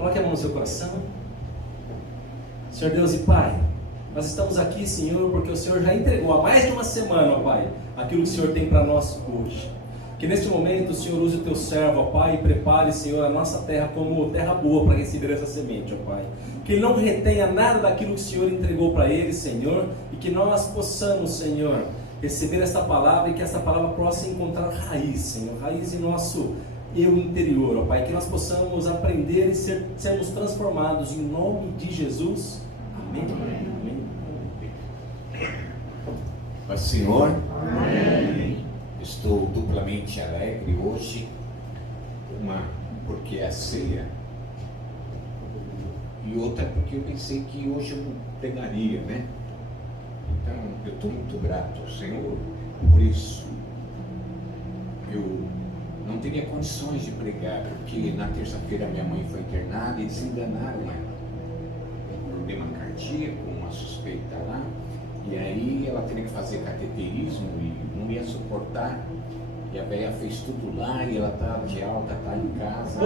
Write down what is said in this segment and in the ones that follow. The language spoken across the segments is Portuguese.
Coloque a mão no seu coração. Senhor Deus e Pai, nós estamos aqui, Senhor, porque o Senhor já entregou há mais de uma semana, ó Pai, aquilo que o Senhor tem para nós hoje. Que neste momento o Senhor use o teu servo, ó Pai, e prepare, Senhor, a nossa terra como terra boa para receber essa semente, ó Pai. Que ele não retenha nada daquilo que o Senhor entregou para ele, Senhor, e que nós possamos, Senhor, receber essa palavra e que essa palavra possa encontrar raiz, Senhor, raiz em nosso eu interior, ó Pai, que nós possamos aprender e sermos transformados em nome de Jesus. Amém. Amém. Mas, Senhor, Amém. Estou duplamente alegre hoje, porque é a ceia, e outra porque eu pensei que hoje eu não pregaria, né? Então, eu estou muito grato ao Senhor por isso. Eu não teria condições de pregar, porque na terça-feira minha mãe foi internada e desenganaram ela. Um problema cardíaco, uma suspeita lá, e aí ela teria que fazer cateterismo e não ia suportar. E a velha fez tudo lá e ela está de alta, está em casa.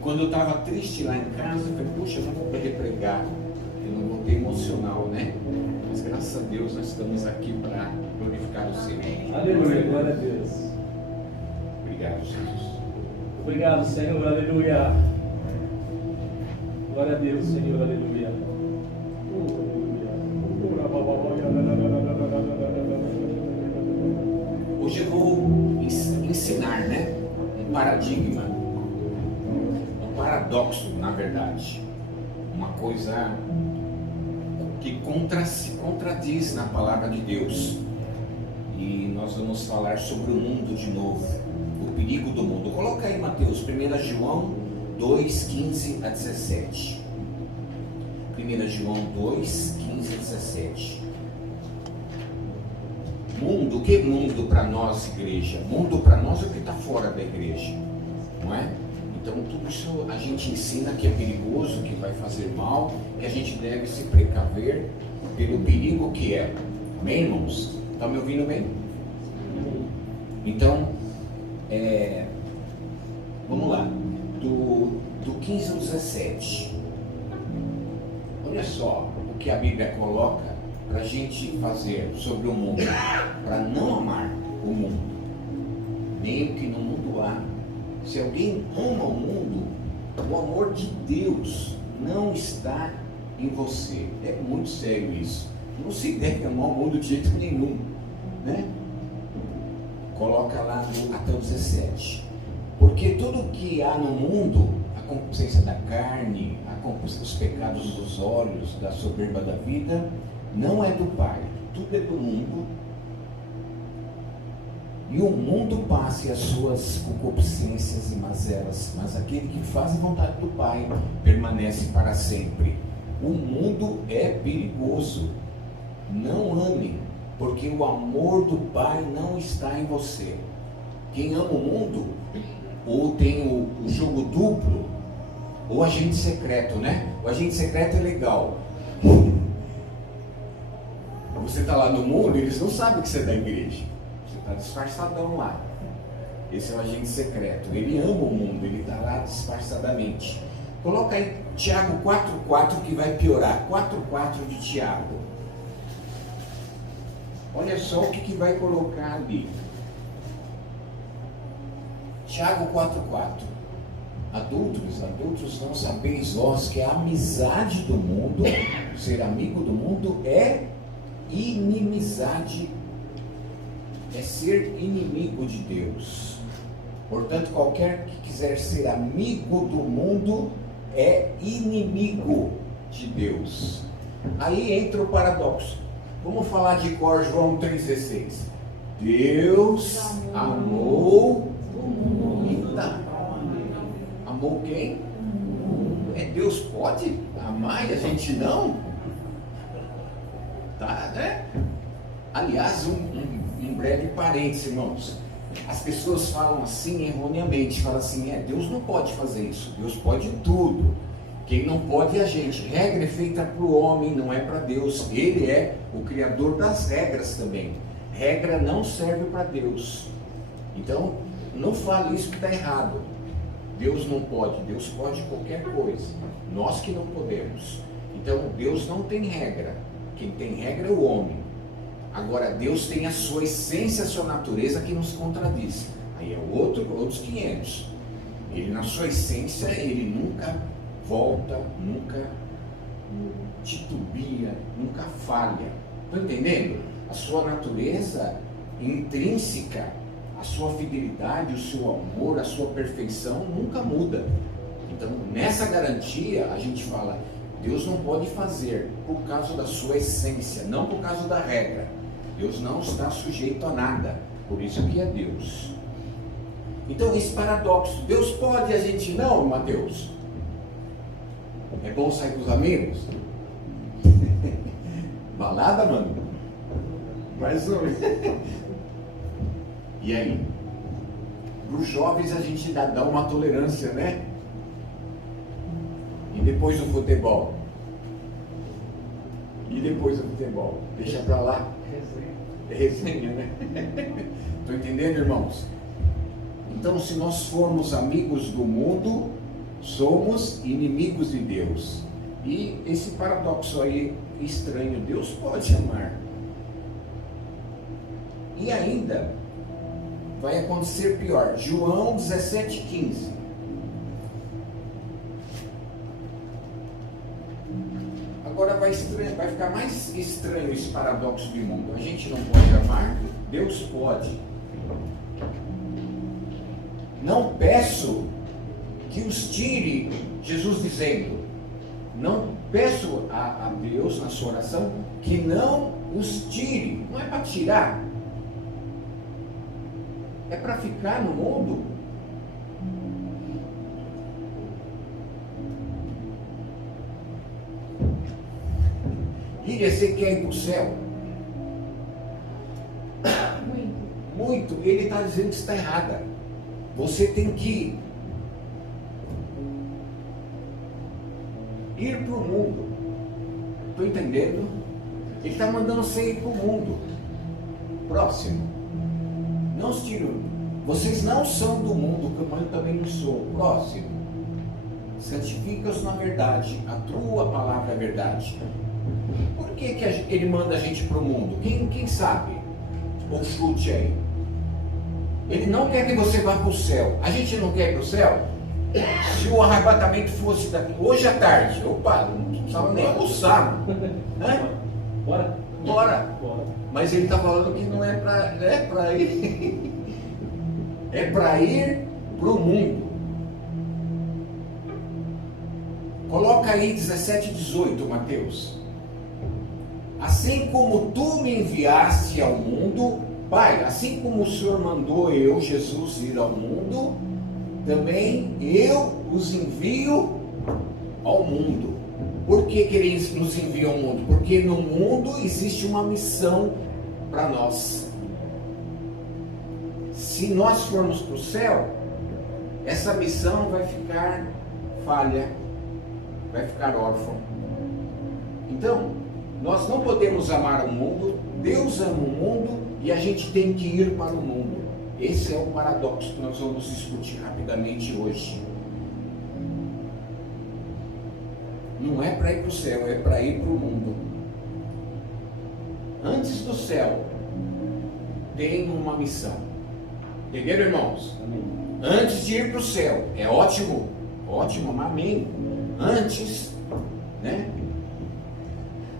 Quando eu estava triste lá em casa, eu falei, puxa, eu não vou poder pregar, eu não vou ter emocional, né? Mas graças a Deus nós estamos aqui para glorificar o Senhor. Aleluia, glória a Deus. Obrigado, Jesus. Obrigado, Senhor, aleluia. Glória a Deus, Senhor, aleluia. Hoje eu vou ensinar, né? Um paradigma. Paradoxo, na verdade, uma coisa que se contradiz na palavra de Deus, e nós vamos falar sobre o mundo de novo, o perigo do mundo. Coloca aí, Mateus, 1 João 2, 15 a 17. 1 João 2, 15 a 17. Mundo, o que é mundo para nós, igreja? Mundo para nós é o que está fora da igreja, não é? Então tudo isso a gente ensina que é perigoso, que vai fazer mal, que a gente deve se precaver pelo perigo que é. Amém, irmãos? Estão me ouvindo bem? Então, vamos lá, do 15 ao 17. Olha só o que a Bíblia coloca para a gente fazer sobre o mundo, para não amar o mundo, nem o que no mundo há. Se alguém ama o mundo, o amor de Deus não está em você. É muito sério isso. Não se deve amar o mundo de jeito nenhum, né? Coloca lá até o 17. Porque tudo que há no mundo, a concupiscência da carne, os pecados dos olhos, da soberba da vida, não é do Pai. Tudo é do mundo. E o mundo passa e as suas concupiscências e mazelas, mas aquele que faz a vontade do Pai permanece para sempre. O mundo é perigoso. Não ame, porque o amor do Pai não está em você. Quem ama o mundo, ou tem o jogo duplo, ou agente secreto, né? O agente secreto é legal. Você está lá no mundo, eles não sabem que você é da igreja. Está disfarçadão lá. Esse é o agente secreto. Ele ama o mundo, ele está lá disfarçadamente. Coloca aí Tiago 4,4 que vai piorar. 4,4 de Tiago. Olha só o que vai colocar ali. Tiago 4,4. Adultos, não sabeis vós que a amizade do mundo, ser amigo do mundo, é inimizade, é ser inimigo de Deus. Portanto, qualquer que quiser ser amigo do mundo é inimigo de Deus. Aí entra o paradoxo. Vamos falar de cor João 3,16. Deus amou o mundo. Eita. Amou quem? Deus pode amar e a gente não? Tá, né? Aliás, um breve parênteses, irmãos. As pessoas falam assim erroneamente, falam assim, Deus não pode fazer isso, Deus pode tudo. Quem não pode é a gente. Regra é feita para o homem, não é para Deus. Ele é o criador das regras também. Regra não serve para Deus. Então, não fale isso que está errado. Deus não pode. Deus pode qualquer coisa. Nós que não podemos. Então, Deus não tem regra. Quem tem regra é o homem. Agora, Deus tem a sua essência, a sua natureza que nos contradiz. Aí é outros 500. Ele, na sua essência, ele nunca volta, nunca titubia, nunca falha. Estão entendendo? A sua natureza intrínseca, a sua fidelidade, o seu amor, a sua perfeição nunca muda. Então, nessa garantia, a gente fala, Deus não pode fazer por causa da sua essência, não por causa da regra. Deus não está sujeito a nada, por isso que é Deus. Então, esse paradoxo, Deus pode e a gente não, Mateus? É bom sair com os amigos? Balada, mano? Mais ou menos. E aí? Para os jovens a gente dá uma tolerância, né? E depois do futebol? E depois do futebol? Deixa pra lá. É resenha, né? Estão entendendo, irmãos? Então, se nós formos amigos do mundo, somos inimigos de Deus. E esse paradoxo aí estranho, Deus pode amar. E ainda vai acontecer pior. João 17,15. Agora vai ficar mais estranho esse paradoxo do mundo. A gente não pode amar, Deus pode. Não peço que os tire, Jesus dizendo, não peço a Deus na sua oração que não os tire. Não é para tirar, é para ficar no mundo. Lídia, você quer ir para o céu? Muito. Ele está dizendo que está errada. Você tem que ir para o mundo. Estou entendendo? Ele está mandando você ir para o mundo. Próximo. Não os tiro. Vocês não são do mundo, como eu também não sou. Próximo. Santifica-os na verdade. A tua palavra é verdade. Por que ele manda a gente para o mundo? Quem sabe? Ou chute aí. Ele não quer que você vá para o céu. A gente não quer ir para o céu? Se o arrebatamento fosse daqui, hoje à tarde, opa, não precisava nem almoçar. Bora? Bora. Mas ele está falando que não é para ir. É para ir para o mundo. Coloca aí 17 e 18, Mateus. Assim como tu me enviaste ao mundo, Pai, assim como o Senhor mandou eu, Jesus, ir ao mundo, também eu os envio ao mundo. Por que Ele nos envia ao mundo? Porque no mundo existe uma missão para nós. Se nós formos para o céu, essa missão vai ficar falha, vai ficar órfã. Então, nós não podemos amar o mundo, Deus ama o mundo e a gente tem que ir para o mundo. Esse é o paradoxo que nós vamos discutir rapidamente hoje. Não é para ir para o céu, é para ir para o mundo. Antes do céu, tem uma missão. Entenderam, irmãos? Amém. Antes de ir para o céu, é ótimo, ótimo, amém. Antes, né?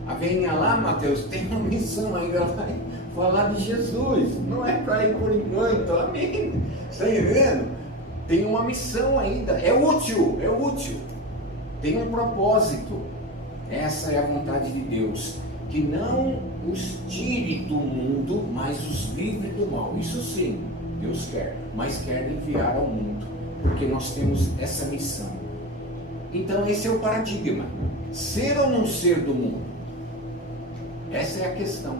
A veinha lá, Mateus, tem uma missão aí, ela vai falar de Jesus, não é para ir por enquanto, amém? Está entendendo? Tem uma missão ainda, é útil, tem um propósito. Essa é a vontade de Deus, que não os tire do mundo, mas os livre do mal. Isso sim, Deus quer, mas quer enviar ao mundo, porque nós temos essa missão. Então esse é o paradigma, ser ou não ser do mundo. Essa é a questão.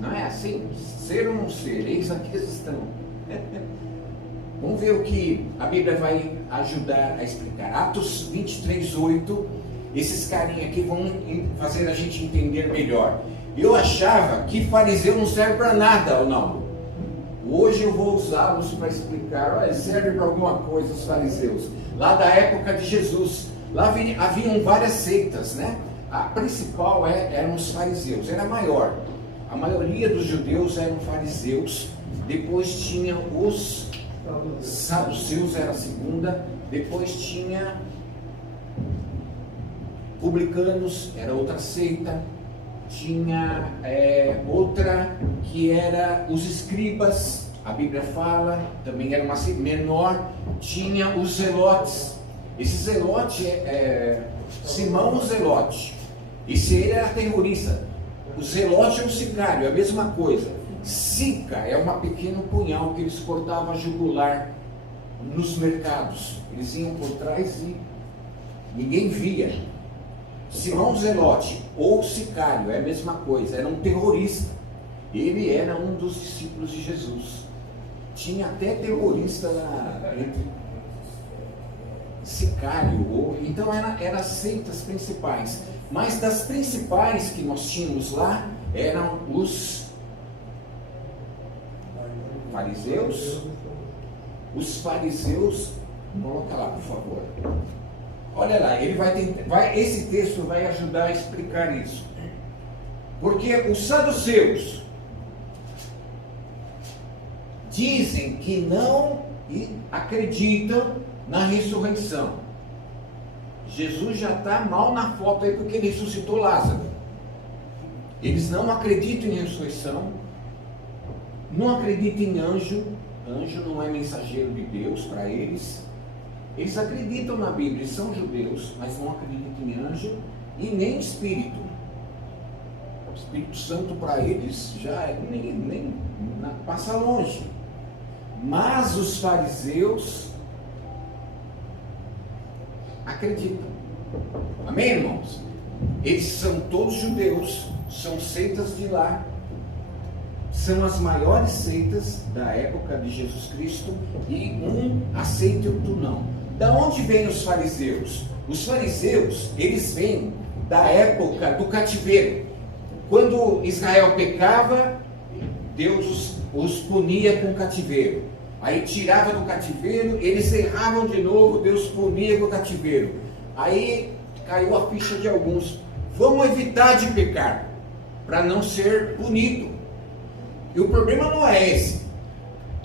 Não é assim? Ser ou não ser? Eis a questão. Vamos ver o que a Bíblia vai ajudar a explicar. Atos 23:8. Esses carinhas aqui vão fazer a gente entender melhor. Eu achava que fariseu não serve para nada, ou não? Hoje eu vou usá-los para explicar. Olha, serve para alguma coisa os fariseus. Lá da época de Jesus, lá haviam várias seitas, né? A principal eram os fariseus, era maior. A maioria dos judeus eram fariseus. Depois tinha os saduceus, era a segunda. Depois tinha publicanos, era outra seita. Tinha outra que era os escribas, a Bíblia fala, também era uma seita menor. Tinha os zelotes. Esse zelote Simão o Zelote. Esse ele era terrorista. O zelote é um sicário, é a mesma coisa. Sica é um pequeno punhal que eles cortavam a jugular nos mercados. Eles iam por trás e ninguém via. Simão Zelote ou sicário é a mesma coisa, era um terrorista. Ele era um dos discípulos de Jesus. Tinha até terrorista entre sicário, então eram as seitas principais. Mas das principais que nós tínhamos lá eram os fariseus. Os fariseus, coloca lá por favor. Olha lá, ele esse texto vai ajudar a explicar isso. Porque os saduceus dizem que não acreditam na ressurreição. Jesus já está mal na foto aí porque ele ressuscitou Lázaro. Eles não acreditam em ressurreição, não acreditam em anjo. Anjo não é mensageiro de Deus para eles. Eles acreditam na Bíblia, eles são judeus, mas não acreditam em anjo e nem Espírito. O Espírito Santo para eles já nem passa longe. Mas os fariseus acreditam. Amém, irmãos? Eles são todos judeus, são seitas de lá, são as maiores seitas da época de Jesus Cristo, e um aceita e outro não. Da onde vêm os fariseus? Os fariseus, eles vêm da época do cativeiro. Quando Israel pecava, Deus os punia com o cativeiro. Aí tirava do cativeiro, eles erravam de novo, Deus punia com o cativeiro. Aí caiu a ficha de alguns. Vamos evitar de pecar, para não ser punido. E o problema não é esse.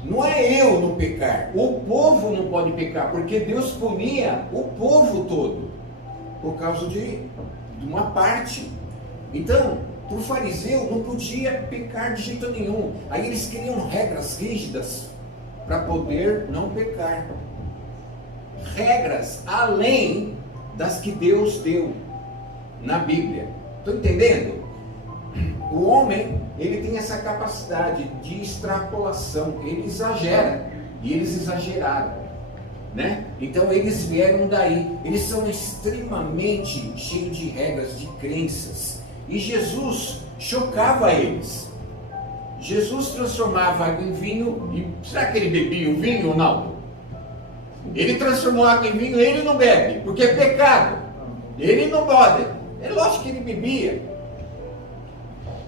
Não é eu não pecar. O povo não pode pecar, porque Deus punia o povo todo, por causa de uma parte. Então, para o fariseu não podia pecar de jeito nenhum. Aí eles queriam regras rígidas para poder não pecar. Regras além das que Deus deu na Bíblia. Estão entendendo? O homem, ele tem essa capacidade de extrapolação, ele exagera, e eles exageraram, né? Então eles vieram daí, eles são extremamente cheios de regras, de crenças, e Jesus chocava eles. Jesus transformava água em vinho, e será que ele bebia o vinho ou não? Ele transformou água em vinho, ele não bebe, porque é pecado, ele não pode, é lógico que ele bebia.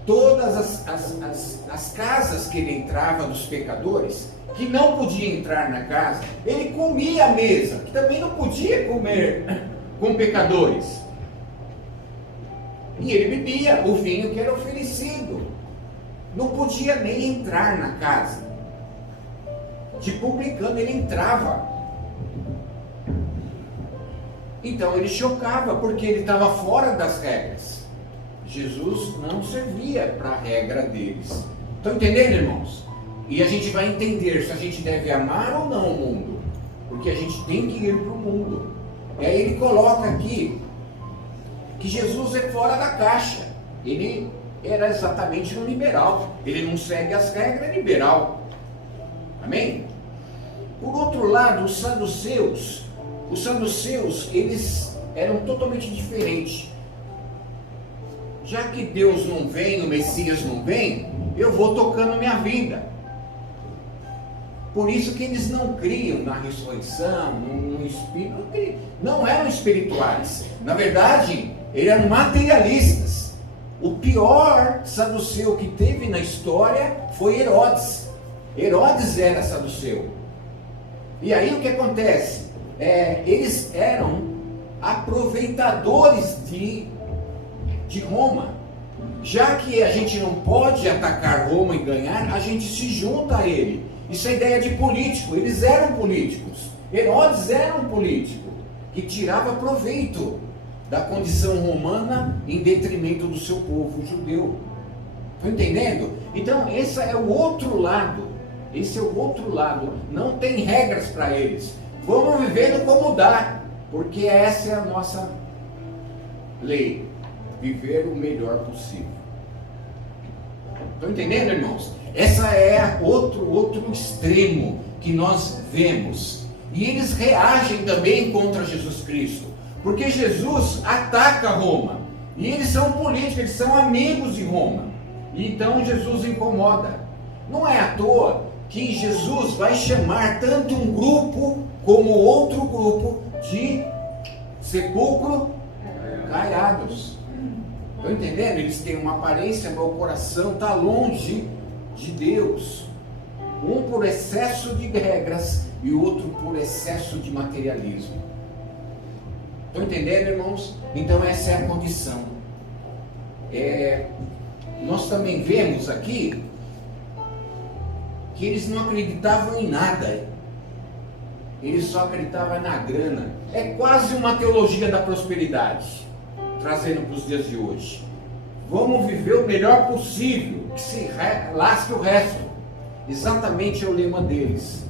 Todas as casas que ele entrava dos pecadores, que não podia entrar na casa, ele comia à mesa, que também não podia comer com pecadores. E ele bebia o vinho que era oferecido. Não podia nem entrar na casa. De publicano ele entrava. Então ele chocava, porque ele estava fora das regras. Jesus não servia para a regra deles. Estão entendendo, irmãos? E a gente vai entender se a gente deve amar ou não o mundo, porque a gente tem que ir para o mundo. E aí ele coloca aqui que Jesus é fora da caixa. Ele era exatamente um liberal. Ele não segue as regras, é liberal. Amém? Por outro lado, os saduceus, eles eram totalmente diferentes. Já que Deus não vem, o Messias não vem, eu vou tocando minha vida. Por isso que eles não criam na ressurreição, no espírito, não eram espirituais. Na verdade, eles eram materialistas. O pior saduceu que teve na história foi Herodes. Herodes era saduceu. E aí o que acontece? Eles eram aproveitadores de Roma. Já que a gente não pode atacar Roma e ganhar, a gente se junta a ele. Isso é ideia de político. Eles eram políticos. Herodes era um político que tirava proveito da condição romana em detrimento do seu povo judeu. Estão entendendo? Então, esse é o outro lado. Esse é o outro lado. Não tem regras para eles. Vamos vivendo como dá, porque essa é a nossa lei. Viver o melhor possível. Estão entendendo, irmãos? Essa é outro extremo que nós vemos. E eles reagem também contra Jesus Cristo. Porque Jesus ataca Roma. E eles são políticos, eles são amigos de Roma. E então Jesus incomoda. Não é à toa que Jesus vai chamar tanto um grupo como outro grupo de sepulcro caiados. Estão entendendo? Eles têm uma aparência, mas o coração está longe de Deus. Um por excesso de regras e o outro por excesso de materialismo. Estão entendendo, irmãos? Então essa é a condição. Nós também vemos aqui que eles não acreditavam em nada. Eles só acreditavam na grana. É quase uma teologia da prosperidade, trazendo para os dias de hoje. Vamos viver o melhor possível, que se lasque o resto. Exatamente é o lema deles.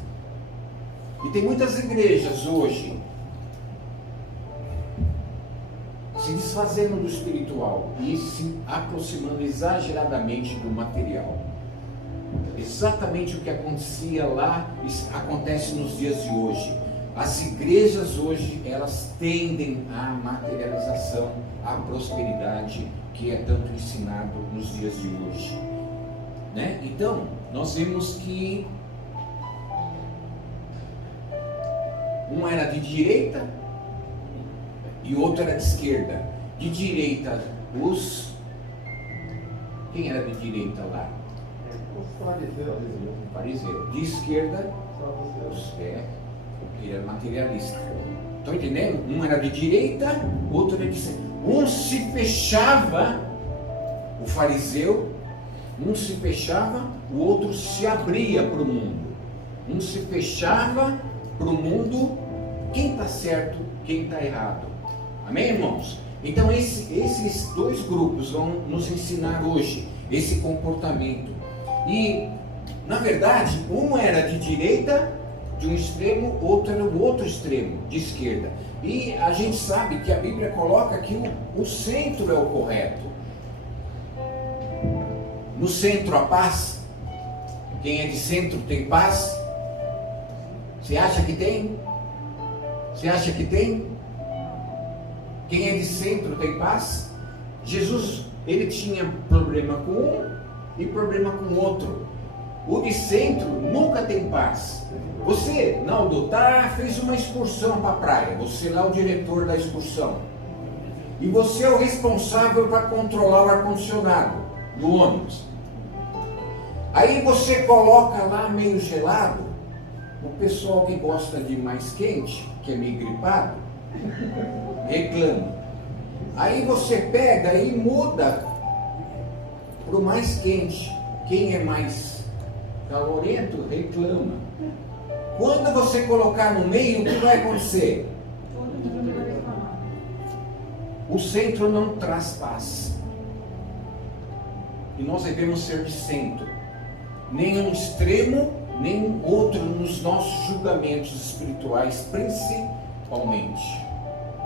E tem muitas igrejas hoje se desfazendo do espiritual e se aproximando exageradamente do material. Exatamente o que acontecia lá acontece nos dias de hoje. As igrejas hoje, elas tendem à materialização, à prosperidade, que é tanto ensinado nos dias de hoje, né? Então, nós vemos que um era de direita e outro era de esquerda. De direita, quem era de direita lá? Os fariseus. De esquerda, ele era materialista. Estão entendendo? Um era de direita, outro era de esquerda. Um se fechava, o fariseu, um se fechava, o outro se abria para o mundo. Um se fechava para o mundo, quem está certo, quem está errado. Amém, irmãos? Então esses dois grupos vão nos ensinar hoje esse comportamento. E, na verdade, um era de direita, de um extremo, outro era o outro extremo, de esquerda. E a gente sabe que a Bíblia coloca que o centro é o correto. No centro a paz. Quem é de centro tem paz? Você acha que tem? Você acha que tem? Quem é de centro tem paz? Jesus, ele tinha problema com um e problema com o outro. O de centro nunca tem paz. Você, Naldo, fez uma excursão para a praia. Você lá é o diretor da excursão. E você é o responsável para controlar o ar-condicionado do ônibus. Aí você coloca lá meio gelado. O pessoal que gosta de mais quente, que é meio gripado, reclama. Aí você pega e muda para o mais quente. Quem é mais calorento reclama. Quando você colocar no meio, o que vai acontecer? O centro não traz paz. E nós devemos ser de centro. Nem um extremo, nem um outro nos nossos julgamentos espirituais, principalmente.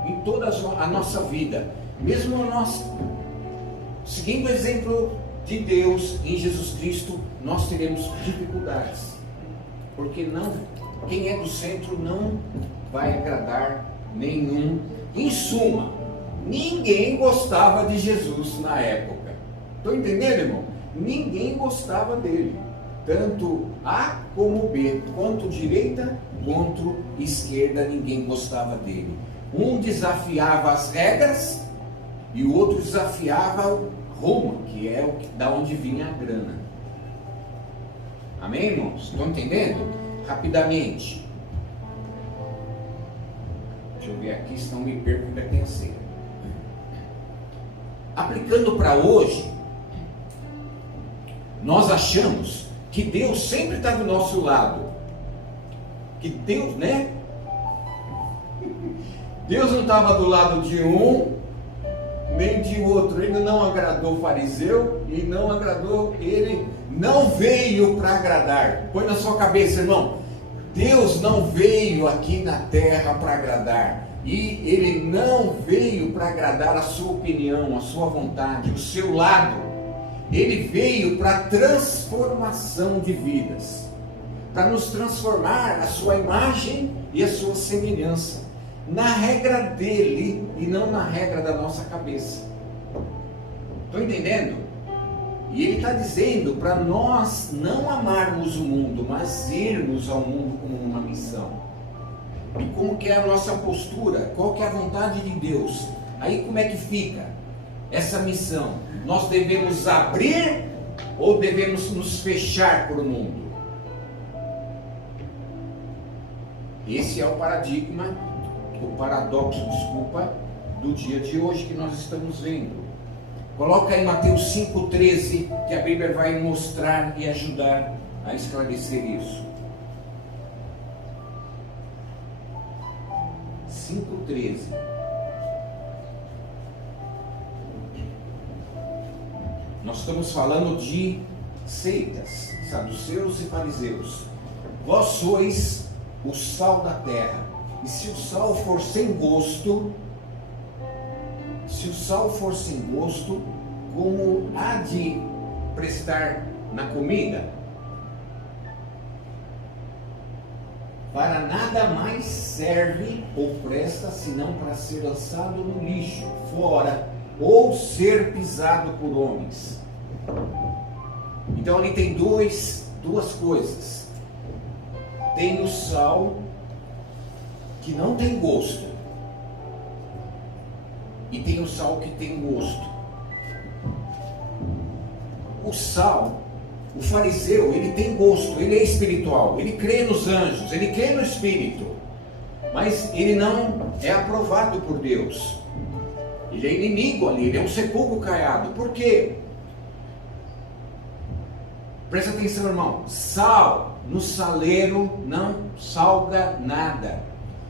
Em toda a nossa vida. Mesmo nós, seguindo o exemplo de Deus em Jesus Cristo, nós teremos dificuldades. Porque quem é do centro não vai agradar nenhum. Em suma, ninguém gostava de Jesus na época. Estão entendendo, irmão? Ninguém gostava dele. tanto A como B, quanto direita quanto esquerda, ninguém gostava dele. Um desafiava as regras e o outro desafiava Roma, que é da onde vinha a grana. Amém, irmãos? Estão entendendo? Rapidamente. Deixa eu ver aqui, senão me perco ainda pensei. Aplicando para hoje, nós achamos que Deus sempre está do nosso lado. Que Deus, né? Deus não estava do lado de um, nem de outro. Ele não agradou o fariseu e não agradou, ele não veio para agradar. Põe na sua cabeça, irmão. Deus não veio aqui na terra para agradar. E Ele não veio para agradar a sua opinião, a sua vontade, o seu lado. Ele veio para transformação de vidas, para nos transformar a sua imagem e a sua semelhança, na regra dele e não na regra da nossa cabeça. Estão entendendo? E ele está dizendo para nós não amarmos o mundo, mas irmos ao mundo como uma missão. E como que é a nossa postura? Qual que é a vontade de Deus? Aí como é que fica essa missão? Nós devemos abrir ou devemos nos fechar para o mundo? Esse é o paradigma, o paradoxo, desculpa, do dia de hoje que nós estamos vendo. Coloca aí Mateus 5,13, que a Bíblia vai mostrar e ajudar a esclarecer isso. 5,13. Nós estamos falando de seitas, saduceus e fariseus. Vós sois o sal da terra. E se o sal for sem gosto, como há de prestar na comida? Para nada mais serve ou presta, senão para ser lançado no lixo, fora, ou ser pisado por homens. Então ali tem duas coisas. Tem o sal, que não tem gosto, e tem o sal que tem gosto. O sal, o fariseu, ele tem gosto, ele é espiritual, ele crê nos anjos, ele crê no Espírito, mas ele não é aprovado por Deus. Ele é inimigo ali, ele é um sepulcro caiado. Por quê? Presta atenção, irmão. Sal no saleiro não salga nada.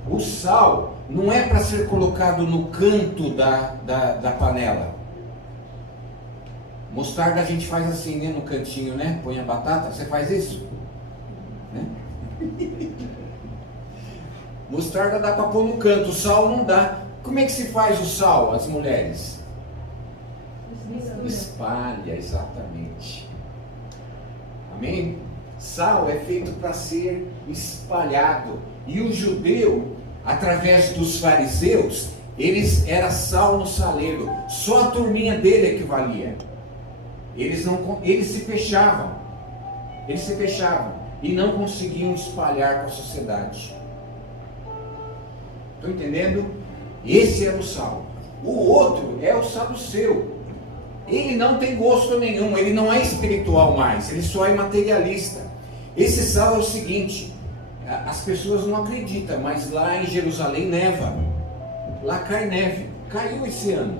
O sal não é para ser colocado no canto da panela. Mostarda a gente faz assim, né? No cantinho, né? Põe a batata. Você faz isso? Né? Mostarda dá para pôr no canto. O sal não dá. Como é que se faz o sal, as mulheres? Espalha, exatamente. Amém? Sal é feito para ser espalhado. E o judeu, através dos fariseus, era sal no saleiro. Só a turminha dele é que valia. Eles se fechavam. E não conseguiam espalhar para a sociedade. Estão entendendo? Esse era o sal. O outro é o saduceu. Ele não tem gosto nenhum, ele não é espiritual mais, ele só é materialista. Esse sal é o seguinte: as pessoas não acreditam, mas lá em Jerusalém neva. Lá cai neve. Caiu esse ano.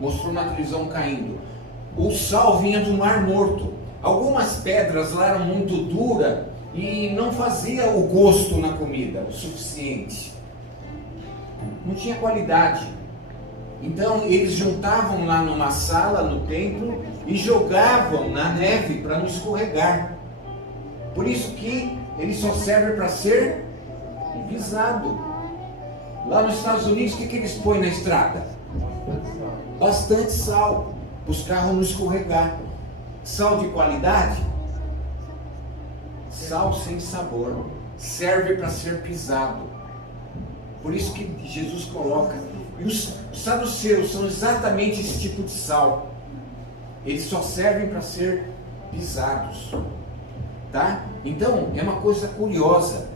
Mostrou na televisão caindo. O sal vinha do Mar Morto. Algumas pedras lá eram muito duras e não fazia o gosto na comida o suficiente. Não tinha qualidade. Então eles juntavam lá numa sala no templo e jogavam na neve para não escorregar. Por isso que ele só serve para ser pisado. Lá nos Estados Unidos, o que eles põem na estrada? Bastante sal, para os carros não escorregar. Sal de qualidade? Sal sem sabor. Serve para ser pisado. Por isso que Jesus coloca. E os saduceus são exatamente esse tipo de sal. Eles só servem para ser pisados. tá? Então, é uma coisa curiosa.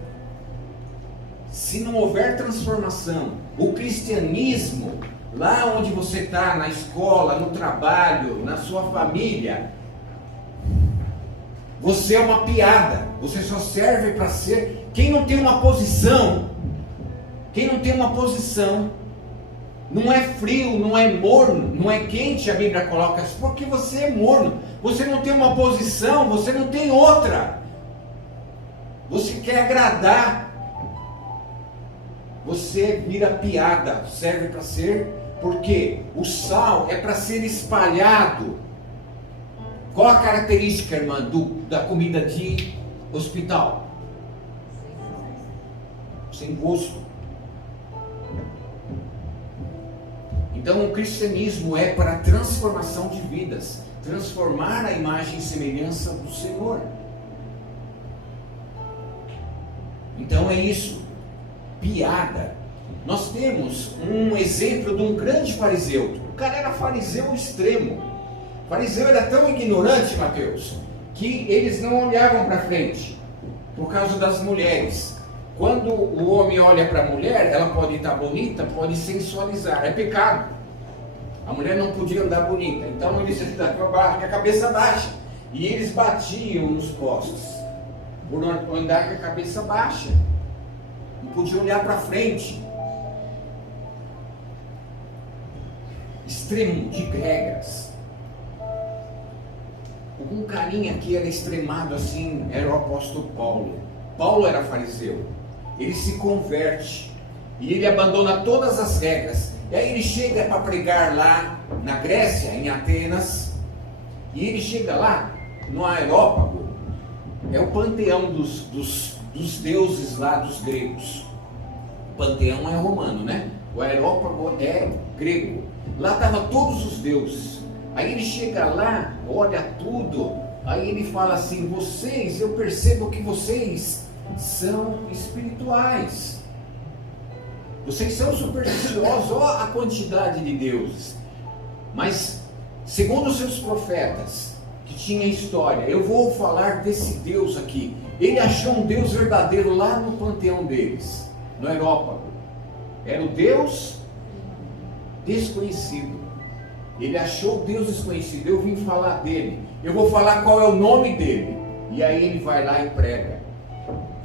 Se não houver transformação, o cristianismo, lá onde você está, na escola, no trabalho, na sua família, você é uma piada, você só serve para ser. Quem não tem uma posição, não é frio, não é morno, não é quente, a Bíblia coloca, porque você é morno, você não tem uma posição, você não tem outra, você quer agradar, você vira piada, serve para ser, porque o sal é para ser espalhado. Qual a característica, irmã, da comida de hospital? Sem gosto. Então o cristianismo é para a transformação de vidas, transformar a imagem e semelhança do Senhor. Então é isso, piada. Nós temos um exemplo de um grande fariseu. O cara era fariseu extremo. O fariseu era tão ignorante, Mateus, que eles não olhavam para frente, por causa das mulheres. Quando o homem olha para a mulher, ela pode estar bonita, pode sensualizar, é pecado. A mulher não podia andar bonita, então eles andavam com a cabeça baixa. E eles batiam nos postes, por andar com a cabeça baixa. Não podiam olhar para frente. Extremo de regras. Um carinha que era extremado assim, era o apóstolo Paulo. Paulo era fariseu. Ele se converte e ele abandona todas as regras. E aí ele chega para pregar lá na Grécia, em Atenas, e ele chega lá no Areópago, é o panteão dos deuses lá dos gregos. O panteão é romano, né? O Areópago é grego. Lá estavam todos os deuses. Aí ele chega lá, olha tudo, aí ele fala assim: vocês, eu percebo que vocês são espirituais, vocês são supersticiosos, olha a quantidade de deuses, mas segundo os seus profetas, que tinha história, eu vou falar desse Deus aqui. Ele achou um Deus verdadeiro lá no panteão deles, no Areópago. Era o Deus desconhecido. Ele achou Deus desconhecido. Eu vim falar dele, eu vou falar qual é o nome dele. E aí ele vai lá e prega.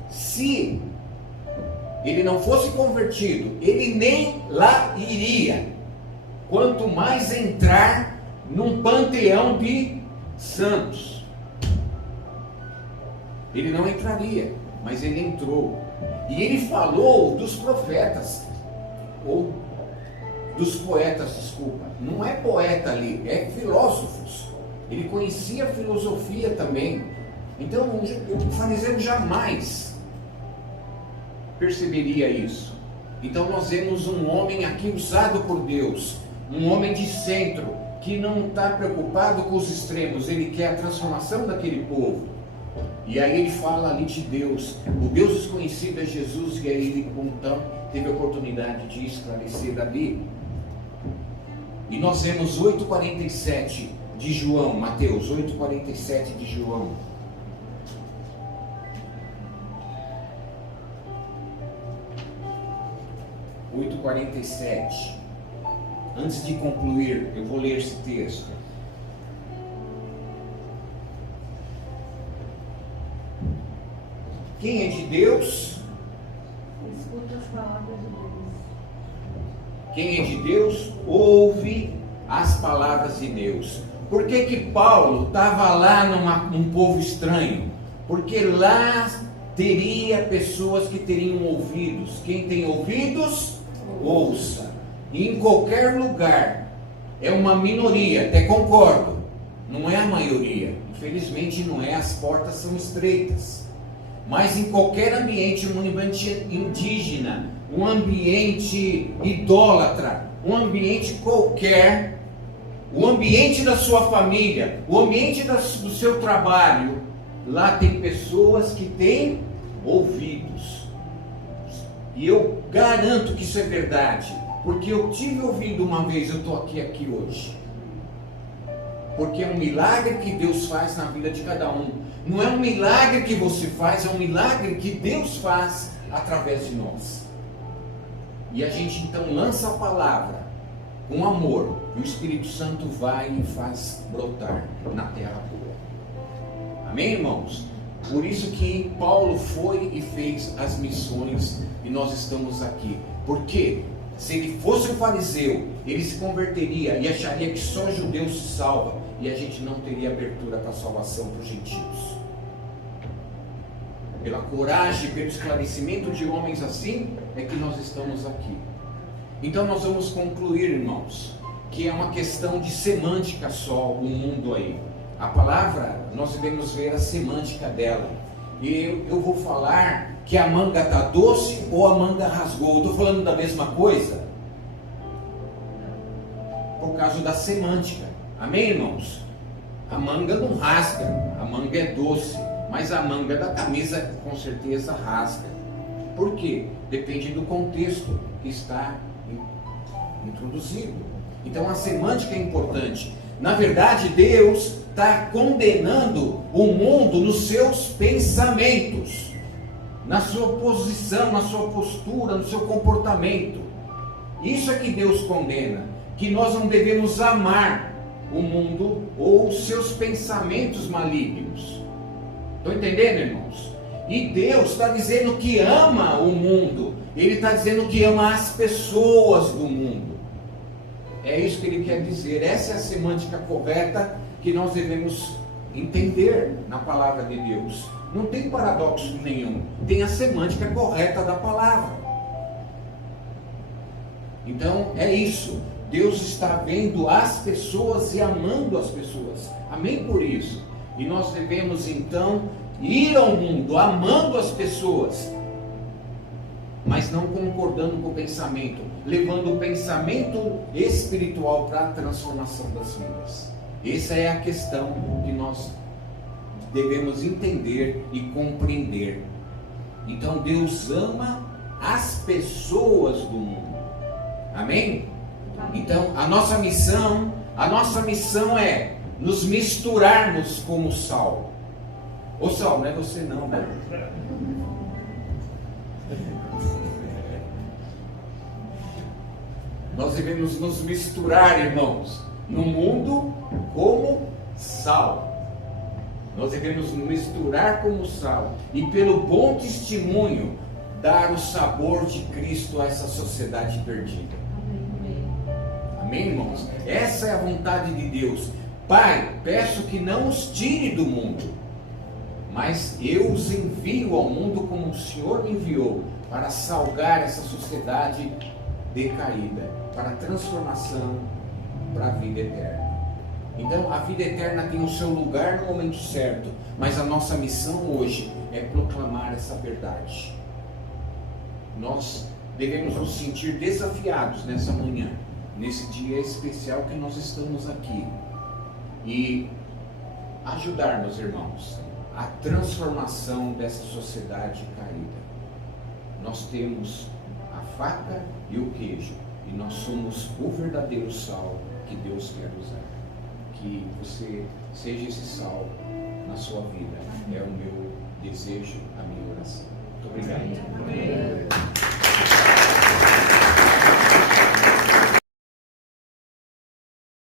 Se ele não fosse convertido, ele nem lá iria, quanto mais entrar num panteão de santos. Ele não entraria, mas ele entrou. E ele falou dos profetas, ou dos poetas, desculpa. Não é poeta ali, é filósofos. Ele conhecia a filosofia também. Então o fariseu jamais perceberia isso. Então nós vemos um homem aqui usado por Deus, um homem de centro, que não está preocupado com os extremos, ele quer a transformação daquele povo. E aí ele fala ali de Deus, o Deus desconhecido é Jesus, e aí ele então teve a oportunidade de esclarecer ali. E nós vemos 8,47 de João, Mateus 8,47 de João. Antes de concluir, eu vou ler esse texto. Quem é de Deus? Escuta as palavras de Deus. Quem é de Deus, ouve as palavras de Deus. Por que Paulo estava lá num povo estranho? Porque lá teria pessoas que teriam ouvidos. Quem tem ouvidos, ouça. E em qualquer lugar, é uma minoria, até concordo, não é a maioria. Infelizmente não é, as portas são estreitas. Mas em qualquer ambiente, um ambiente indígena, um ambiente idólatra, um ambiente qualquer, o ambiente da sua família, o ambiente do seu trabalho, lá tem pessoas que têm ouvidos. E eu garanto que isso é verdade, porque eu tive ouvido uma vez, eu estou aqui hoje. Porque é um milagre que Deus faz na vida de cada um. Não é um milagre que você faz, é um milagre que Deus faz através de nós. E a gente então lança a palavra com amor, e o Espírito Santo vai e faz brotar na terra boa. Amém, irmãos? Por isso que Paulo foi e fez as missões, e nós estamos aqui. Porque se ele fosse um fariseu, ele se converteria e acharia que só judeu se salva, e a gente não teria abertura para a salvação para os gentios. Pela coragem, pelo esclarecimento de homens assim, é que nós estamos aqui. Então nós vamos concluir, irmãos, que é uma questão de semântica só, o mundo aí. A palavra, nós devemos ver a semântica dela. E eu vou falar que a manga está doce ou a manga rasgou. Eu estou falando da mesma coisa? Por causa da semântica. Amém, irmãos? A manga não rasga, a manga é doce. Mas a manga da camisa com certeza rasga. Por quê? Depende do contexto que está introduzido. Então a semântica é importante. Na verdade, Deus está condenando o mundo nos seus pensamentos, na sua posição, na sua postura, no seu comportamento. Isso é que Deus condena, que nós não devemos amar o mundo ou os seus pensamentos malignos. Estão entendendo, irmãos? E Deus está dizendo que ama o mundo, Ele está dizendo que ama as pessoas do mundo. É isso que Ele quer dizer. Essa é a semântica correta que nós devemos entender na palavra de Deus. Não tem paradoxo nenhum, tem a semântica correta da palavra. Então é isso, Deus está vendo as pessoas e amando as pessoas. Amém por isso. E nós devemos então ir ao mundo amando as pessoas, mas não concordando com o pensamento, levando o pensamento espiritual para a transformação das vidas. Essa é a questão que nós devemos entender e compreender. Então Deus ama as pessoas do mundo. Amém? Então a nossa missão é nos misturarmos como sal. Ô sal, não é você não, né? Nós devemos nos misturar, irmãos, no mundo como sal. Nós devemos nos misturar como sal e pelo bom testemunho dar o sabor de Cristo a essa sociedade perdida. Amém, irmãos? Essa é a vontade de Deus. Pai, peço que não os tire do mundo, mas eu os envio ao mundo como o Senhor me enviou, para salgar essa sociedade decaída, para a transformação, para a vida eterna. Então a vida eterna tem o seu lugar no momento certo, mas a nossa missão hoje é proclamar essa verdade. Nós devemos nos sentir desafiados nessa manhã, nesse dia especial que nós estamos aqui, e ajudar, meus irmãos, a transformação dessa sociedade caída. Nós temos a faca e o queijo, e nós somos o verdadeiro sal que Deus quer usar. Que você seja esse sal na sua vida. É o meu desejo, a minha oração. Muito obrigado. Amém.